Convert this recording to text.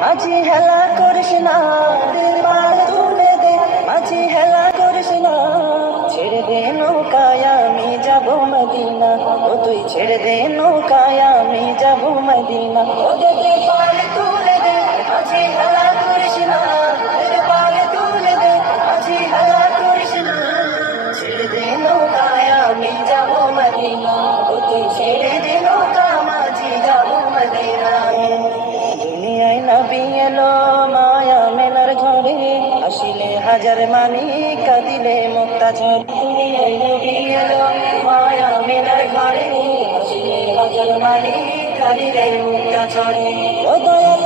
মাঝি হেলা করিস না, পার তুলে দে, মাঝি হেলা করিস না। ছেড়ে দে নৌকায় আমি যাব মদিনা, ও তুই ছেড়ে দে নৌকায় আমি যাব মদিনা। ও দে পার তুলে দে, মাঝি হেলা করিস না, পার তুলে দে, মাঝি হেলা করিস না। ছেড়ে দে নৌকায় আমি যাব মদিনা, ও তুই ছেড়ে দে নৌকা মাঝি যাব মদিনা। দুনিয়ায় নবী এলো মায়া মেলার ঘরে, আসিলে হাজার মানি কাঁদিলে মুক্তা ঝরে। দুনিয়ায় নবী এলো মায়া মেলার ঘরে, আসিলে হাজার মানি কাঁদিলে মুক্তা ঝরে। ও দয়াল